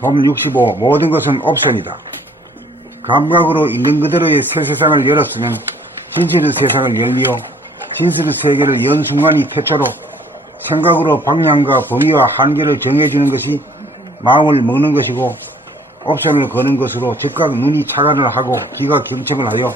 봄65 모든 것은 옵션이다. 감각으로 있는 그대로의 새 세상을 열었으면 진실의 세상을 열리요 진실의 세계를 연 순간이 태초로 생각으로 방향과 범위와 한계를 정해주는 것이 마음을 먹는 것이고 옵션을 거는 것으로 즉각 눈이 착안을 하고 귀가 경청을 하여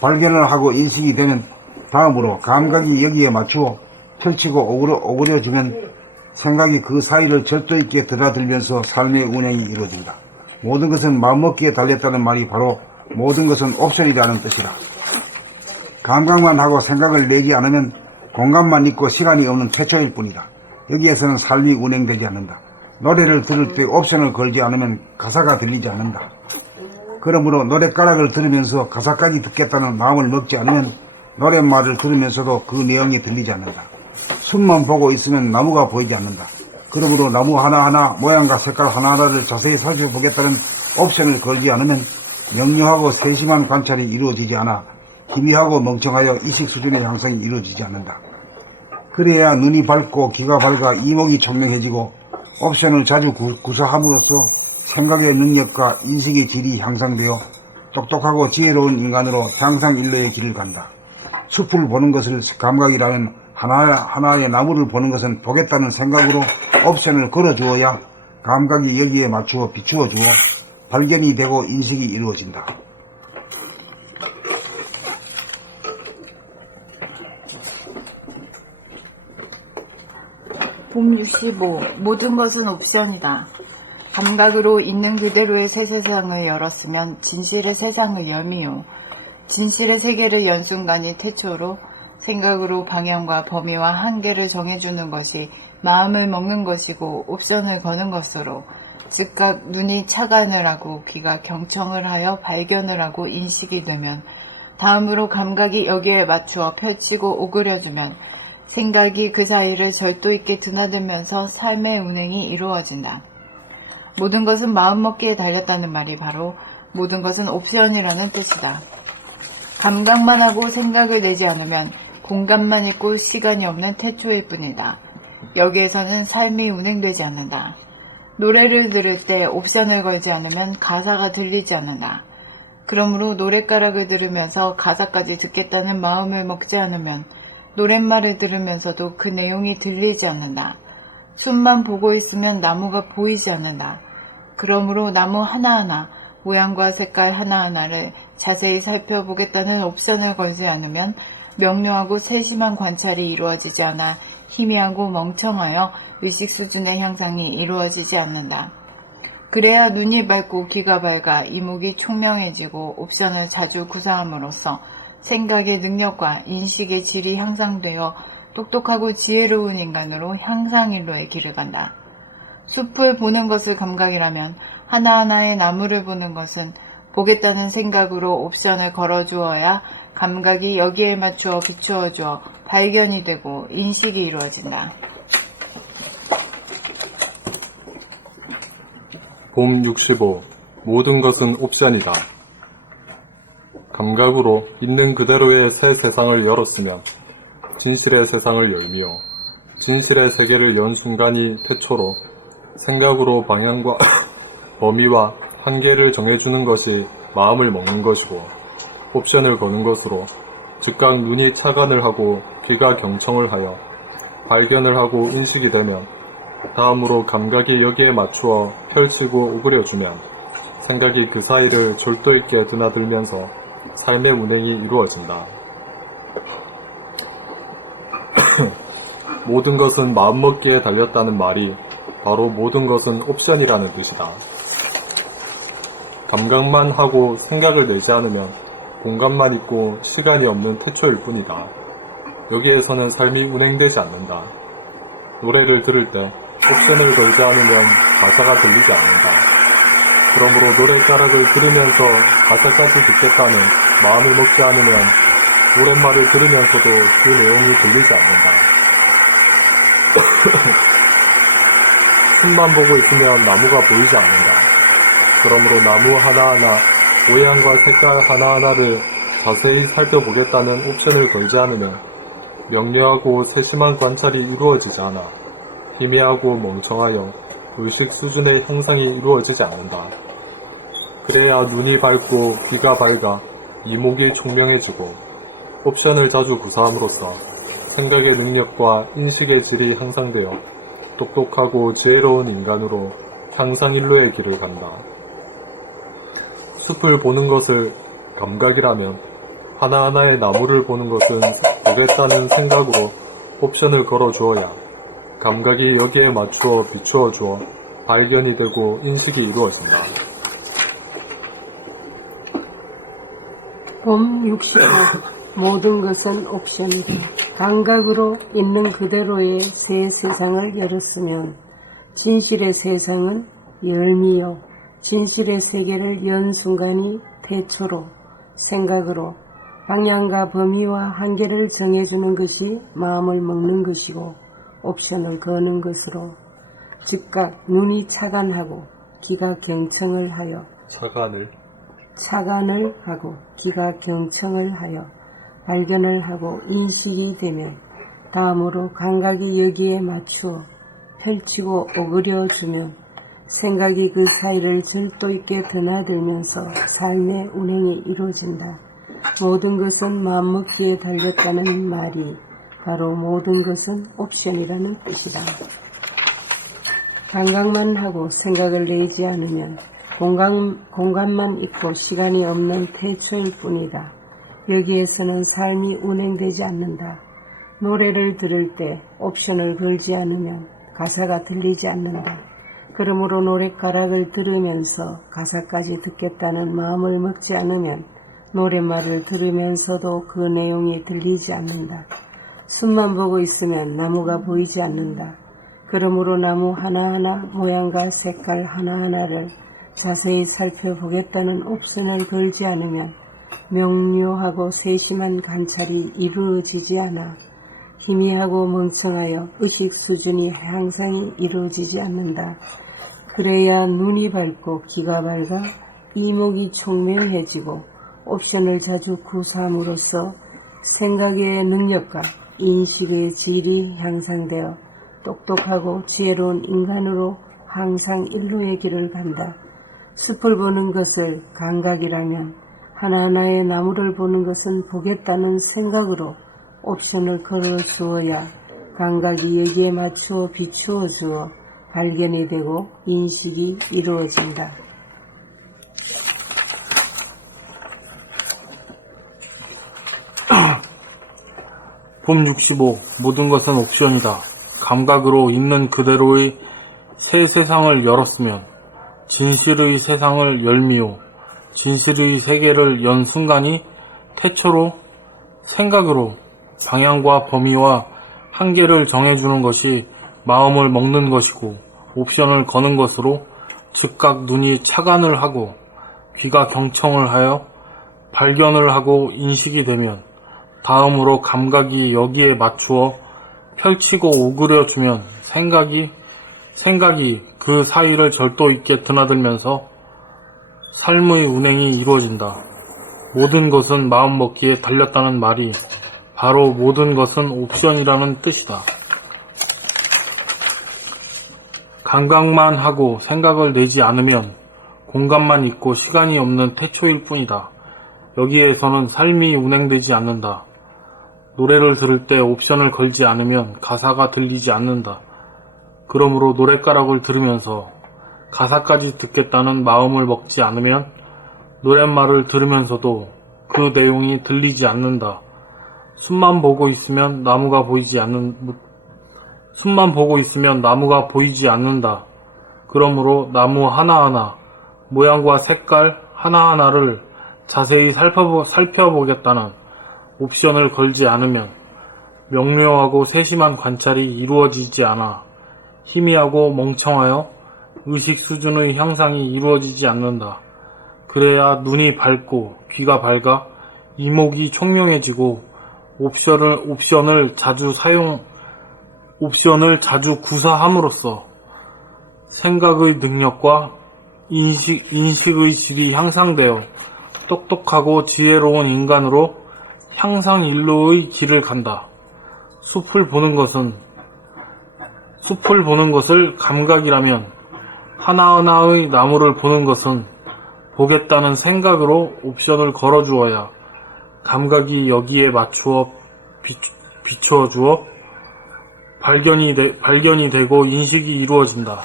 발견을 하고 인식이 되는 다음으로 감각이 여기에 맞추어 펼치고 오그려, 오그려지면 생각이 그 사이를 절도 있게 드나들면서 삶의 운행이 이루어진다. 모든 것은 마음먹기에 달렸다는 말이 바로 모든 것은 옵션이라는 뜻이다. 감각만 하고 생각을 내지 않으면 공간만 있고 시간이 없는 태초일 뿐이다. 여기에서는 삶이 운행되지 않는다. 노래를 들을 때 옵션을 걸지 않으면 가사가 들리지 않는다. 그러므로 노랫가락을 들으면서 가사까지 듣겠다는 마음을 먹지 않으면 노랫말을 들으면서도 그 내용이 들리지 않는다. 숨만 보고 있으면 나무가 보이지 않는다. 그러므로 나무 하나하나 모양과 색깔 하나하나를 자세히 살펴보겠다는 옵션을 걸지 않으면 명료하고 세심한 관찰이 이루어지지 않아 희미하고 멍청하여 의식 수준의 향상이 이루어지지 않는다. 그래야 눈이 밝고 귀가 밝아 이목이 총명해지고 옵션을 자주 구, 구사함으로써 생각의 능력과 인식의 질이 향상되어 똑똑하고 지혜로운 인간으로 향상 일로의 길을 간다. 숲을 보는 것을 감각이라면 하나, 하나의 나무를 보는 것은 보겠다는 생각으로 옵션을 걸어주어야 감각이 여기에 맞추어 비추어 주어 발견이 되고 인식이 이루어진다. 봄 65. 모든 것은 옵션이다. 감각으로 있는 그대로의 새 세상을 열었으면 진실의 세상을 열미요. 진실의 세계를 연 순간이 태초로 생각으로 방향과 범위와 한계를 정해주는 것이 마음을 먹는 것이고 옵션을 거는 것으로 즉각 눈이 착안을 하고 귀가 경청을 하여 발견을 하고 인식이 되면 다음으로 감각이 여기에 맞추어 펼치고 오그려주면 생각이 그 사이를 절도 있게 드나들면서 삶의 운행이 이루어진다. 모든 것은 마음먹기에 달렸다는 말이 바로 모든 것은 옵션이라는 뜻이다. 감각만 하고 생각을 내지 않으면 공간만 있고 시간이 없는 태초일 뿐이다. 여기에서는 삶이 운행되지 않는다. 노래를 들을 때 옵션을 걸지 않으면 가사가 들리지 않는다. 그러므로 노랫가락을 들으면서 가사까지 듣겠다는 마음을 먹지 않으면 노랫말을 들으면서도 그 내용이 들리지 않는다. 숲만 보고 있으면 나무가 보이지 않는다. 그러므로 나무 하나하나, 모양과 색깔 하나하나를 자세히 살펴보겠다는 옵션을 걸지 않으면 명료하고 세심한 관찰이 이루어지지 않아 희미하고 멍청하여 의식 수준의 향상이 이루어지지 않는다. 그래야 눈이 밝고 귀가 밝아 이목이 총명해지고 옵션을 자주 구사함으로써 생각의 능력과 인식의 질이 향상되어 똑똑하고 지혜로운 인간으로 향상일로의 길을 간다. 숲을 보는 것을 감각이라면 하나하나의 나무를 보는 것은 보겠다는 생각으로 옵션을 걸어주어야 감각이 여기에 맞추어 비추어 주어 발견이 되고 인식이 이루어진다. 봄 65. 모든 것은 옵션이다. 감각으로 있는 그대로의 새 세상을 열었으면 진실의 세상을 열미요. 진실의 세계를 연 순간이 태초로 생각으로 방향과 범위와 한계를 정해주는 것이 마음을 먹는 것이고 옵션을 거는 것으로 즉각 눈이 착안을 하고 귀가 경청을 하여 발견을 하고 인식이 되면 다음으로 감각이 여기에 맞추어 펼치고 오그려주면 생각이 그 사이를 절도 있게 드나들면서 삶의 운행이 이루어진다. 모든 것은 마음먹기에 달렸다는 말이 바로 모든 것은 옵션이라는 뜻이다. 감각만 하고 생각을 내지 않으면 공간만 있고 시간이 없는 태초일 뿐이다. 여기에서는 삶이 운행되지 않는다. 노래를 들을 때 옵션을 걸지 않으면 가사가 들리지 않는다. 그러므로 노랫가락을 들으면서 가사까지 듣겠다는 마음을 먹지 않으면 노랫말을 들으면서도 그 내용이 들리지 않는다. 숲만 보고 있으면 나무가 보이지 않는다. 그러므로 나무 하나하나, 모양과 색깔 하나하나를 자세히 살펴보겠다는 옵션을 걸지 않으면 명료하고 세심한 관찰이 이루어지지 않아 희미하고 멍청하여 의식 수준의 향상이 이루어지지 않는다. 그래야 눈이 밝고 귀가 밝아 이목이 총명해지고 옵션을 자주 구사함으로써 생각의 능력과 인식의 질이 향상되어 똑똑하고 지혜로운 인간으로 향상인로의 길을 간다. 숲을 보는 것을 감각이라면 하나하나의 나무를 보는 것은 보겠다는 생각으로 옵션을 걸어 주어야 감각이 여기에 맞추어 비추어 주어 발견이 되고 인식이 이루어진다. 봄 65. 모든 것은 옵션이다. 감각으로 있는 그대로의 새 세상을 열었으면 진실의 세상은 열미요. 진실의 세계를 연 순간이 태초로 생각으로 방향과 범위와 한계를 정해주는 것이 마음을 먹는 것이고 옵션을 거는 것으로 즉각 눈이 차간하고 귀가 경청을 하여 차관을. 차관을 하고 기가 경청을 하여 발견을 하고 인식이 되면 다음으로 감각이 여기에 맞추어 펼치고 오그려 주면 생각이 그 사이를 절도 있게 드나들면서 삶의 운행이 이루어진다. 모든 것은 마음먹기에 달렸다는 말이 바로 모든 것은 옵션이라는 뜻이다. 감각만 하고 생각을 내지 않으면 공간, 공간만 있고 시간이 없는 태초일 뿐이다. 여기에서는 삶이 운행되지 않는다. 노래를 들을 때 옵션을 걸지 않으면 가사가 들리지 않는다. 그러므로 노랫가락을 들으면서 가사까지 듣겠다는 마음을 먹지 않으면 노랫말을 들으면서도 그 내용이 들리지 않는다. 숲만 보고 있으면 나무가 보이지 않는다. 그러므로 나무 하나하나 모양과 색깔 하나하나를 자세히 살펴보겠다는 옵션을 걸지 않으면 명료하고 세심한 관찰이 이루어지지 않아 희미하고 멍청하여 의식 수준이 향상이 이루어지지 않는다. 그래야 눈이 밝고 귀가 밝아 이목이 총명해지고 옵션을 자주 구사함으로써 생각의 능력과 인식의 질이 향상되어 똑똑하고 지혜로운 인간으로 항상 일루의 길을 간다. 숲을 보는 것을 감각이라면 하나하나의 나무를 보는 것은 보겠다는 생각으로 옵션을 걸어 주어야 감각이 여기에 맞추어 비추어 주어 발견이 되고 인식이 이루어진다. 봄 65. 모든 것은 옵션이다. 감각으로 있는 그대로의 새 세상을 열었으면 진실의 세상을 열미요. 진실의 세계를 연 순간이 태초로 생각으로 방향과 범위와 한계를 정해주는 것이 마음을 먹는 것이고 옵션을 거는 것으로 즉각 눈이 차관을 하고 귀가 경청을 하여 발견을 하고 인식이 되면 다음으로 감각이 여기에 맞추어 펼치고 오그려 주면 생각이 생각이 그 사이를 절도 있게 드나들면서 삶의 운행이 이루어진다. 모든 것은 마음 먹기에 달렸다는 말이 바로 모든 것은 옵션이라는 뜻이다. 감각만 하고 생각을 내지 않으면 공간만 있고 시간이 없는 태초일 뿐이다. 여기에서는 삶이 운행되지 않는다. 노래를 들을 때 옵션을 걸지 않으면 가사가 들리지 않는다. 그러므로 노랫가락을 들으면서 가사까지 듣겠다는 마음을 먹지 않으면 노랫말을 들으면서도 그 내용이 들리지 않는다. 숨만 보고 있으면 나무가 보이지 않는, 숨만 보고 있으면 나무가 보이지 않는다. 그러므로 나무 하나하나, 모양과 색깔 하나하나를 자세히 살펴보, 살펴보겠다는 옵션을 걸지 않으면 명료하고 세심한 관찰이 이루어지지 않아 희미하고 멍청하여 의식 수준의 향상이 이루어지지 않는다. 그래야 눈이 밝고 귀가 밝아 이목이 총명해지고 옵션을 옵션을 자주 사용 옵션을 자주 구사함으로써 생각의 능력과 인식, 인식의 질이 향상되어 똑똑하고 지혜로운 인간으로 향상 일로의 길을 간다. 숲을 보는 것은 숲을 보는 것을 감각이라면 하나하나의 나무를 보는 것은 보겠다는 생각으로 옵션을 걸어 주어야 감각이 여기에 맞추어 비, 비추어 주어 발견이, 되, 발견이 되고 인식이 이루어진다.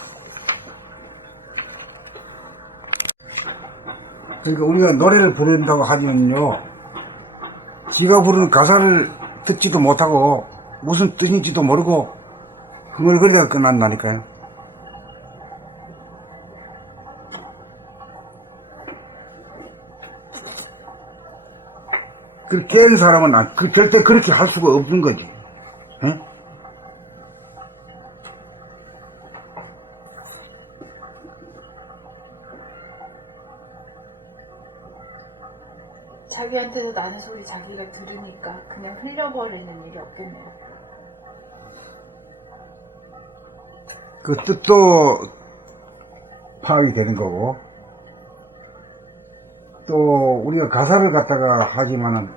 그러니까 우리가 노래를 부른다고 하면요. 지가 부르는 가사를 듣지도 못하고 무슨 뜻인지도 모르고 흥얼거리다가 끝난다니까요. 그 깬 사람은 안- 그 절대 그렇게 할 수가 없는 거지. 응? 자기한테서 나는 소리 자기가 들으니까 그냥 흘려버리는 일이 없겠네요. 그 뜻도 파악이 되는 거고 또 우리가 가사를 갖다가 하지만은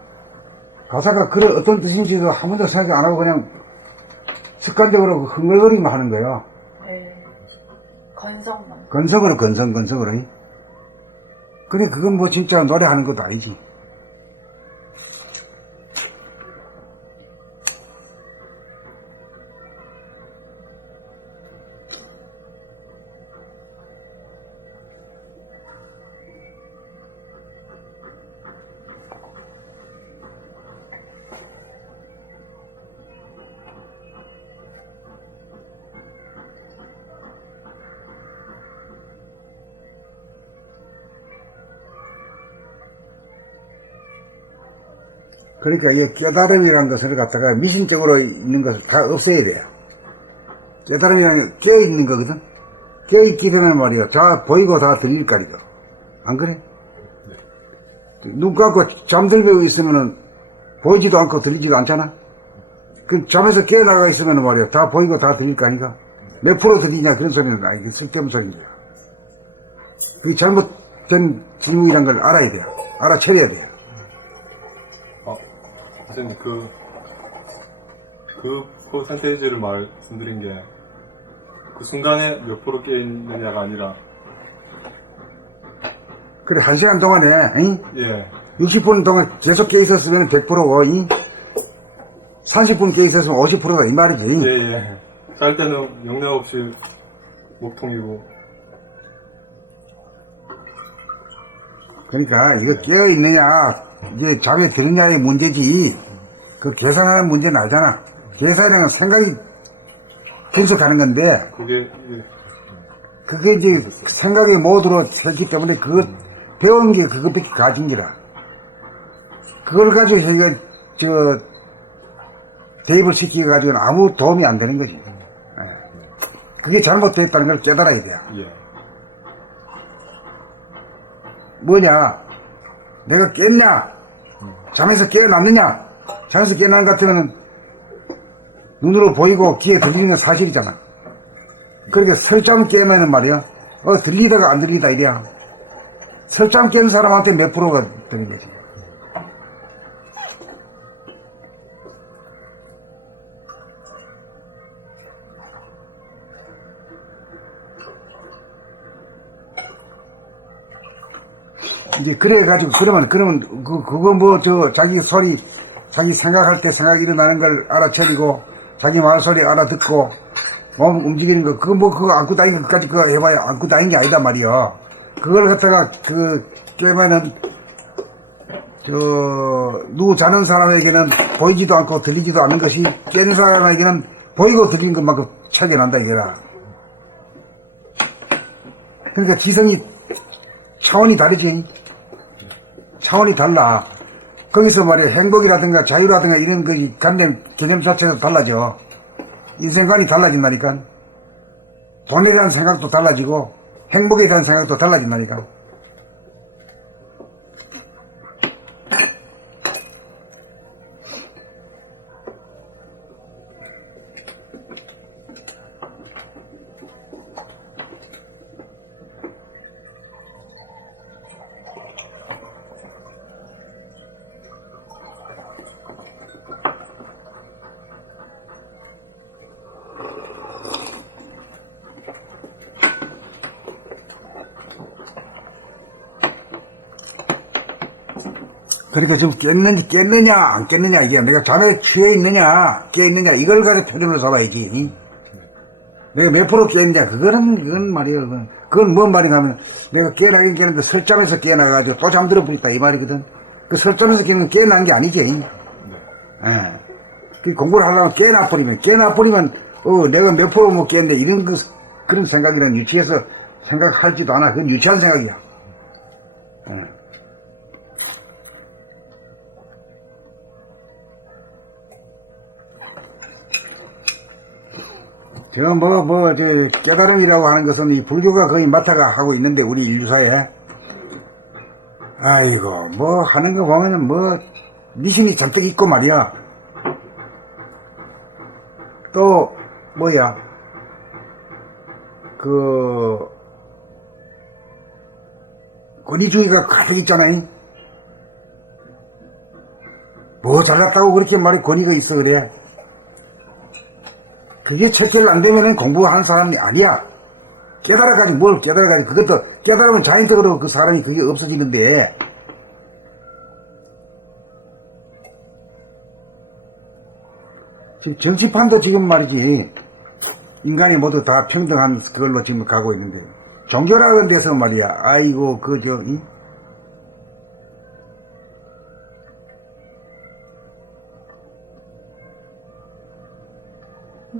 가사가 그런 어떤 뜻인지도 한 번도 생각 안 하고 그냥 습관적으로 흥얼거리만 하는 거예요. 네. 건성만. 건성으로 건성 건성으로. 근데 그건 뭐 진짜 노래하는 것도 아니지. 그러니까 이 깨달음이라는 것을 갖다가 미신적으로 있는 것을 다 없애야 돼요. 깨달음이라는 게 깨어있는 거거든. 깨어있기 되면 말이야. 다 보이고 다 들릴 거리도. 안 그래? 눈 감고 잠들고 있으면은 보이지도 않고 들리지도 않잖아? 그 잠에서 깨어나가 있으면 말이야. 다 보이고 다 들릴 거 아닌가? 몇 프로 들리냐 그런 소리는 아니고 쓸데없는 거야. 그게 잘못된 질문이란 걸 알아야 돼요. 알아차려야 돼요. 어, 선생님 그, 그 퍼센테이지를 말씀드린 게 그 순간에 몇 프로 깨있느냐가 아니라 그래, 한 시간 동안에, 응? 예, 60분 동안 계속 깨 있었으면 100%고, 응? 30분 깨 있었으면 50%다, 이 말이지. 예, 예. 잘 때는 영락 없이 목통이고 그러니까, 이거 깨어 있느냐, 이게 잠에 드느냐의 문제지, 그 계산하는 문제는 알잖아. 계산이라는 건 생각이 분석하는 건데, 그게 예, 그게 이제 생각의 모드로 했기 때문에 그 배운 게 그것밖에 가진 기라. 그걸 가지고 이게 저 대입을 시키가지고는 아무 도움이 안 되는 거지. 예. 그게 잘못됐다는 걸 깨달아야 돼요. 예, 뭐냐? 내가 깼냐? 잠에서 깨어났느냐? 잠에서 깨어난 것 같으면 눈으로 보이고 귀에 들리는 건 사실이잖아. 그러니까 설잠 깨면은 말이야. 어, 들리다가 안 들리다 이래야. 설잠 깬 사람한테 몇 프로가 되는 거지. 이제 그래가지고 그러면 그러면 그 그거 뭐 저 자기 소리 자기 생각할 때 생각 일어나는 걸 알아차리고 자기 말소리 알아듣고 몸 움직이는 거 그거 뭐 그거 안고 다니는 것까지 그거 해봐야 안고 다니는 게 아니다 말이야 그걸 갖다가 그 깨면은 저 누구 자는 사람에게는 보이지도 않고 들리지도 않는 것이 깨는 사람에게는 보이고 들리는 것만큼 차이가 난다 이거라. 그러니까 지성이 차원이 다르지. 차원이 달라. 거기서 말이야, 행복이라든가 자유라든가 이런 그 관념, 개념 자체가 달라져. 인생관이 달라진다니까. 돈에 대한 생각도 달라지고, 행복에 대한 생각도 달라진다니까. 그러니까 지금 깼는지 깼느냐 안 깼느냐 이게 내가 잠에 취해 있느냐 깨 있느냐 이걸 가지고 표준으로 잡아야지. 응? 내가 몇 프로 깼느냐 그거는 그건 말이야 그건, 그건 뭔 말인가 하면 내가 깨나긴 깨는데 설잠에서 깨나가지고 또 잠들어 버렸다 이 말이거든. 그 설잠에서 깨는 건 깨난 게 아니지. 예. 그 공부를 하려면 깨나 버리면 깨나 버리면 어 내가 몇 프로 못 깼는데 이런 그 그런 생각이란 유치해서 생각할지도 않아. 그건 유치한 생각이야 저뭐뭐 저 깨달음이라고 하는 것은 이 불교가 거의 맡아가 하고 있는데 우리 인류사에. 아이고 뭐 하는 거 보면은 뭐 미신이 잔뜩 있고 말이야. 또 뭐야? 그 권위주의가 가득 있잖아요 뭐 잘났다고 그렇게 말이 권위가 있어 그래 그게 체결 안 되면은 공부하는 사람이 아니야. 깨달아가지고 뭘 깨달아가지고 그것도 깨달으면 자연적으로 그 사람이 그게 없어지는데. 지금 정치판도 지금 말이지 인간이 모두 다 평등한 그걸로 지금 가고 있는데. 종교라는 데서 말이야. 아이고 그저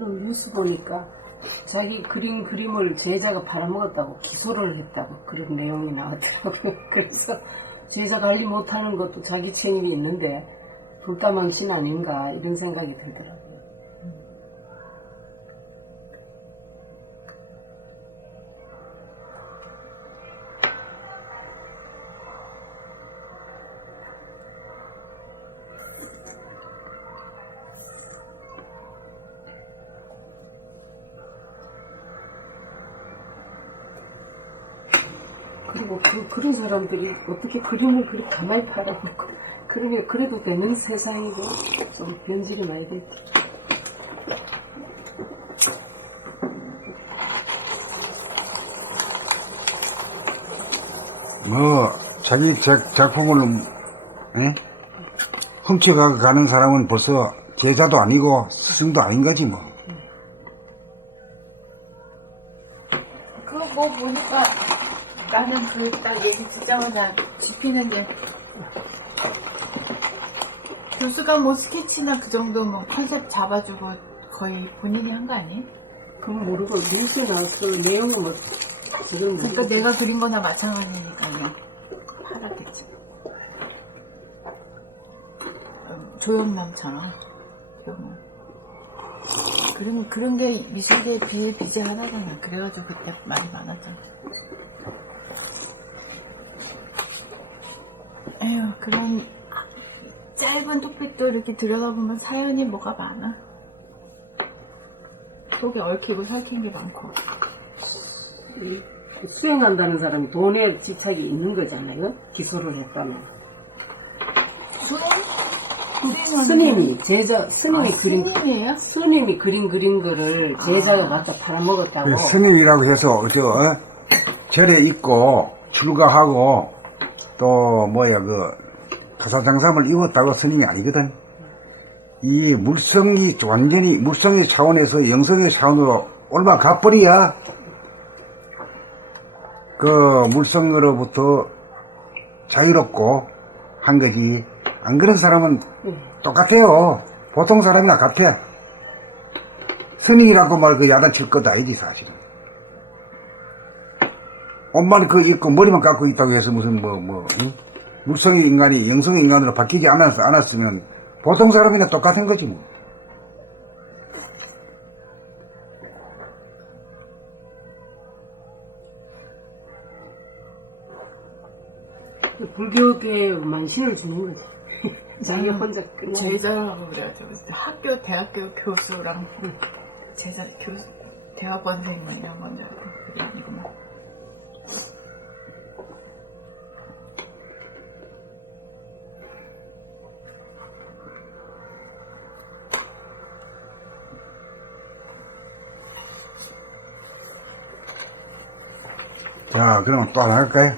오늘 뉴스 보니까 자기 그린 그림을 제자가 팔아먹었다고 기소를 했다고 그런 내용이 나왔더라고요. 그래서 제자 관리 못하는 것도 자기 책임이 있는데 불다망신 아닌가 이런 생각이 들더라고요. 그리고 그, 그런 사람들이 어떻게 그림을 그렇게 가만히 팔아먹고 그러면 그래도 되는 세상이고 좀 변질이 많이 됐지. 뭐 자기 작, 작품을 에? 훔쳐가 가는 사람은 벌써 제자도 아니고 스승도 아닌 거지 뭐. 그딱 얘기 듣자마자 짚히는 게 교수가 뭐 스케치나 그 정도 뭐 컨셉 잡아주고 거의 본인이 한 거 아니에요? 그건 모르고 뉴스에 나와서 내용은 뭐 지금 그러니까 내가 그린 거나 마찬가지니까 그냥 팔았겠지. 음, 조영남처럼. 조영. 그런, 그런 게 미술계에 비일 비재하다잖아. 그래가지고 그때 말이 많았잖아. 에휴, 그런 짧은 토픽도 이렇게 들여다보면 사연이 뭐가 많아. 속에 얽히고 설킨 게 많고. 이 수행한다는 사람이 돈에 집착이 있는 거잖아요. 기소를 했다면. 수행? 스님이 제자 스님이 아, 그린 스님이에요? 스님이 그린 그린 거를 제자가 갖다 팔아먹었다고. 그 스님이라고 해서 저 어? 절에 있고 출가하고 또 뭐야 그 타사장삼을 입었다고 스님이 아니거든. 이 물성이 완전히 물성의 차원에서 영성의 차원으로 얼마 갚버리야. 그 물성으로부터 자유롭고 한 거지. 안 그런 사람은 예. 똑같아요. 보통 사람이나 같아. 스님이라고 말 그 야단칠 것도 아니지 사실은. 옷만 그 입고 머리만 깎고 있다고 해서 무슨 뭐뭐 물성의 인간이 영성의 인간으로 바뀌지 않았, 않았으면 보통 사람이나 똑같은 거지 뭐. 불교계에 만신을 주는 거지. 자기 혼자 끝나. 제자라고 그래가지고 학교 대학교 교수랑 제자 교수 대학원생 뭐 이런 건줄 알고 자, 그럼 또 하나 할까요?